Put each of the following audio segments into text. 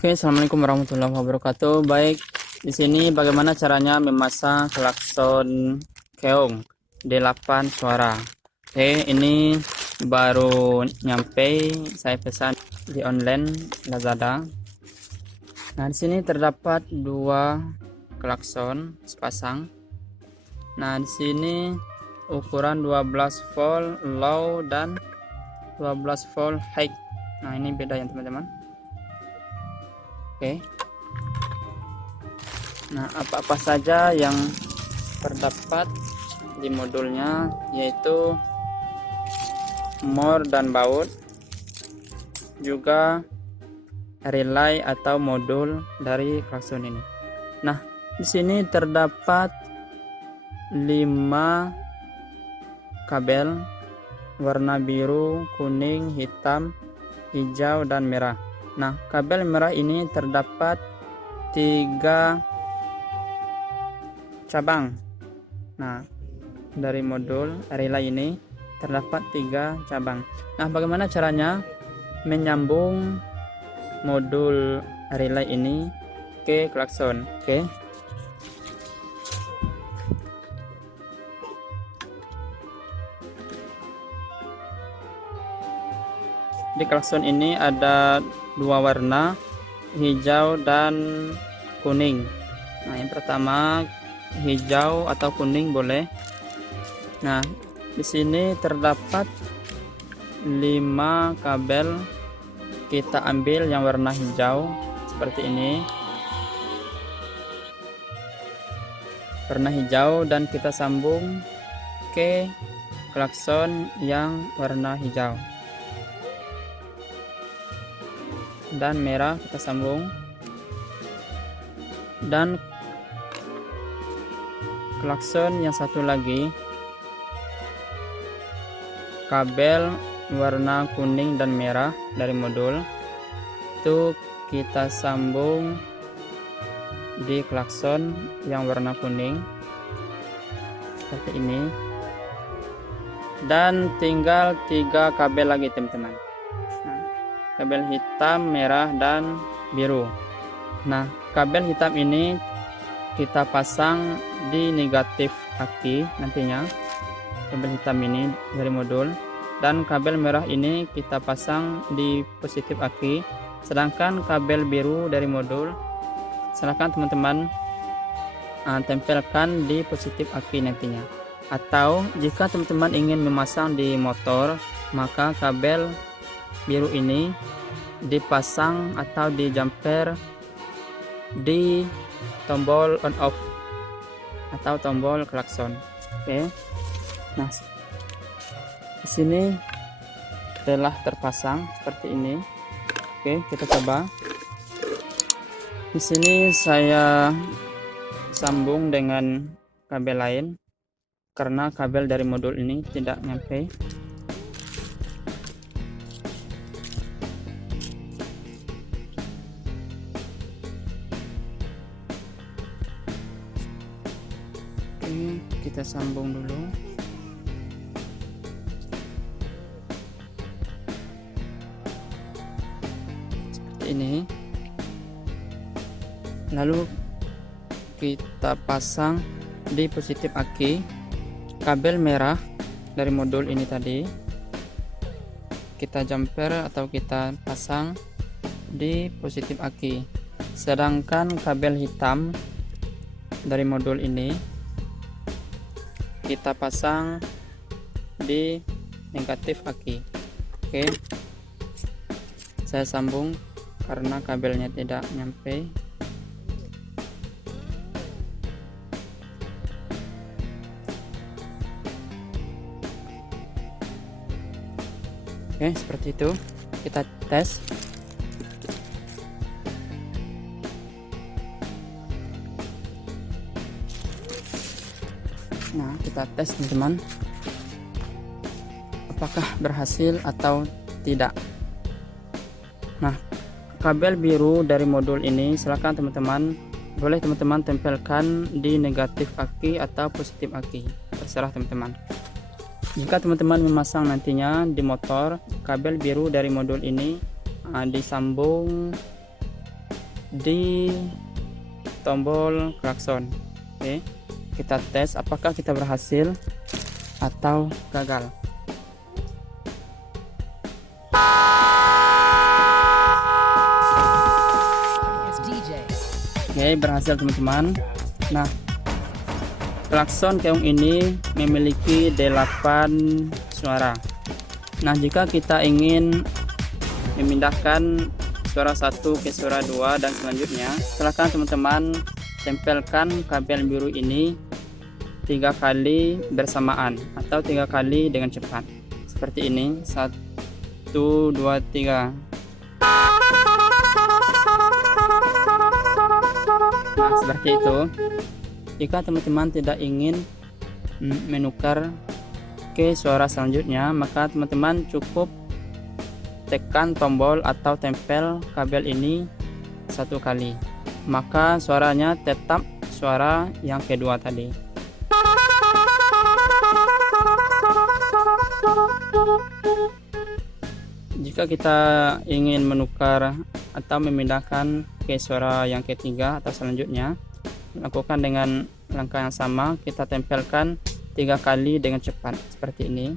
Oke, assalamualaikum warahmatullahi wabarakatuh. Baik, di sini bagaimana caranya memasang klakson keong D8 suara. Oke, ini baru nyampe, saya pesan di online Lazada. Nah, di sini terdapat dua klakson sepasang. Nah, di sini ukuran 12 volt low dan 12 volt high. Nah, ini beda ya teman-teman. Oke. Nah, apa-apa saja yang terdapat di modulnya yaitu more dan baut, juga relay atau modul dari klakson ini. Nah, di sini terdapat 5 kabel warna biru, kuning, hitam, hijau, dan merah. Nah, kabel merah ini terdapat 3 cabang. Nah, dari modul relay ini terdapat 3 cabang. Nah, bagaimana caranya menyambung modul relay ini ke klakson? Oke. Di klakson ini ada 2 warna, hijau dan kuning. Nah, yang pertama hijau atau kuning boleh. Nah, di sini terdapat 5 kabel. Kita ambil yang warna hijau seperti ini. Warna hijau, dan kita sambung ke klakson yang warna hijau. Dan merah kita sambung, dan klakson yang satu lagi kabel warna kuning dan merah dari modul itu kita sambung di klakson yang warna kuning seperti ini, dan tinggal 3 kabel lagi teman-teman. Kabel hitam, merah, dan biru. Nah, kabel hitam ini kita pasang di negatif aki nantinya. Kabel hitam ini dari modul, dan kabel merah ini kita pasang di positif aki. Sedangkan kabel biru dari modul silakan teman-teman tempelkan di positif aki nantinya. Atau jika teman-teman ingin memasang di motor, maka kabel biru ini dipasang atau di jumper di tombol on off atau tombol klakson. Oke. Nah, di sini telah terpasang seperti ini. Oke, kita coba. Di sini saya sambung dengan kabel lain karena kabel dari modul ini tidak nyampe. Kita sambung dulu. Seperti ini. Lalu kita pasang di positif aki kabel merah dari modul ini tadi. Kita jumper atau kita pasang di positif aki. Sedangkan kabel hitam dari modul ini kita pasang di negatif aki. Oke, saya sambung karena kabelnya tidak nyampe. Oke, seperti itu. Kita tes. Nah, kita tes teman-teman, apakah berhasil atau tidak. Nah, kabel biru dari modul ini silakan teman-teman, boleh teman-teman tempelkan di negatif aki atau positif aki, terserah teman-teman. Jika teman-teman memasang nantinya di motor, kabel biru dari modul ini disambung di tombol klakson. Oke, kita tes apakah kita berhasil atau gagal. Oke, berhasil teman-teman. Nah, klakson keong ini memiliki 8 suara. Nah, jika kita ingin memindahkan suara 1 ke suara 2 dan selanjutnya, silakan teman-teman tempelkan kabel biru ini 3 kali bersamaan atau 3 kali dengan cepat. Seperti ini, 1, 2, 3. Nah, seperti itu. Jika teman-teman tidak ingin menukar ke suara selanjutnya, maka teman-teman cukup tekan tombol atau tempel kabel ini 1 kali, maka suaranya tetap suara yang kedua tadi. Jika kita ingin menukar atau memindahkan ke suara yang ketiga atau selanjutnya, lakukan dengan langkah yang sama. Kita tempelkan 3 kali dengan cepat seperti ini.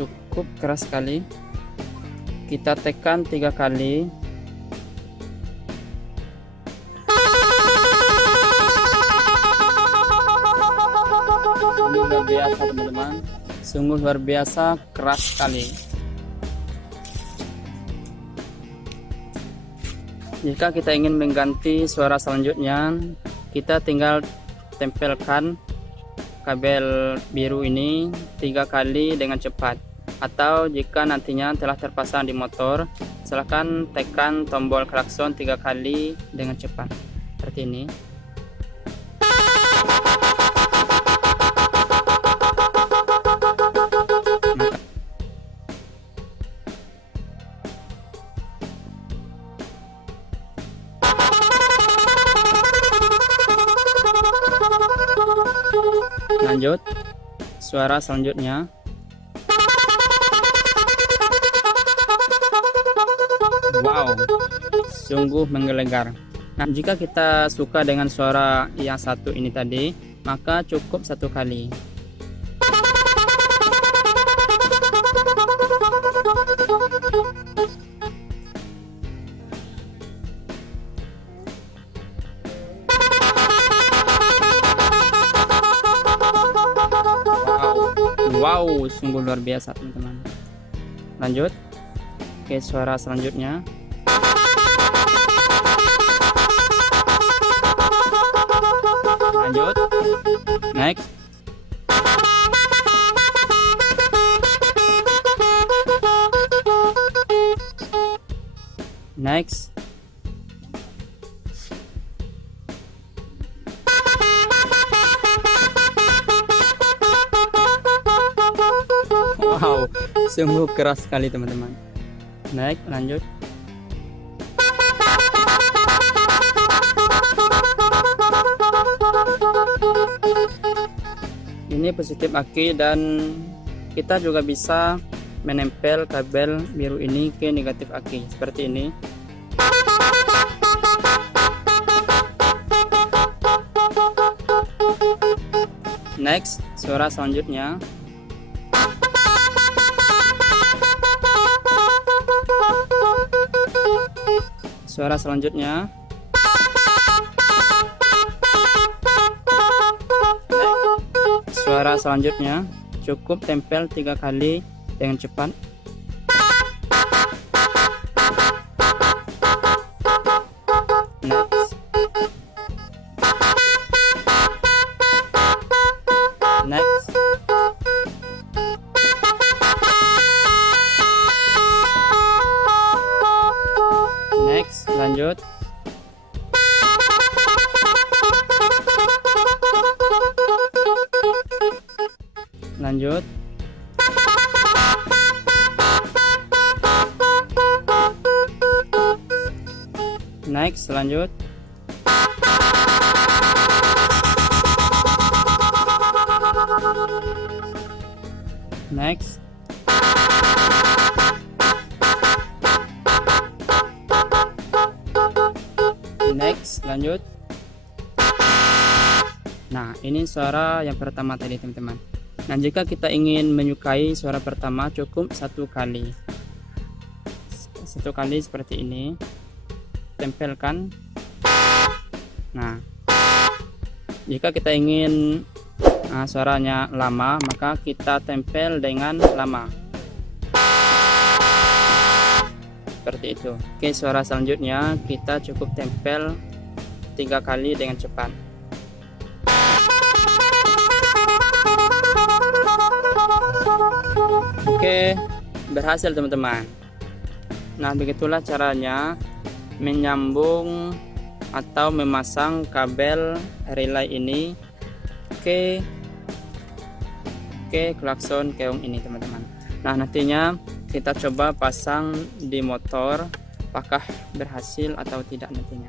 Cukup keras sekali. Kita tekan 3 kali. Luar biasa teman-teman, sungguh luar biasa keras sekali. Jika kita ingin mengganti suara selanjutnya, kita tinggal tempelkan kabel biru ini 3 kali dengan cepat, atau jika nantinya telah terpasang di motor, silakan tekan tombol klakson 3 kali dengan cepat seperti ini. Lanjut, suara selanjutnya. Wow, sungguh menggelegar. Nah, jika kita suka dengan suara yang satu ini tadi, maka cukup 1 kali. Wow, sungguh luar biasa teman-teman. Lanjut ke suara selanjutnya. Lanjut, next. Next. Wow, sungguh keras sekali teman-teman. Naik, lanjut. Ini positif aki, dan kita juga bisa menempel kabel biru ini ke negatif aki seperti ini. Next, suara selanjutnya. Suara selanjutnya. Suara selanjutnya. Cukup tempel 3 kali dengan cepat. Next. Next. Next, lanjut. Lanjut. Next, lanjut. Next. Next, lanjut. Nah, ini suara yang pertama tadi, teman-teman. Nah, jika kita ingin menyukai suara pertama, cukup satu kali seperti ini, tempelkan. Nah, jika kita ingin suaranya lama, maka kita tempel dengan lama, seperti itu. Oke, suara selanjutnya kita cukup tempel 3 kali dengan cepat. Oke, berhasil teman-teman. Nah, begitulah caranya menyambung atau memasang kabel relay ini ke klakson keong ini, teman-teman. Nah, nantinya kita coba pasang di motor, apakah berhasil atau tidak nantinya.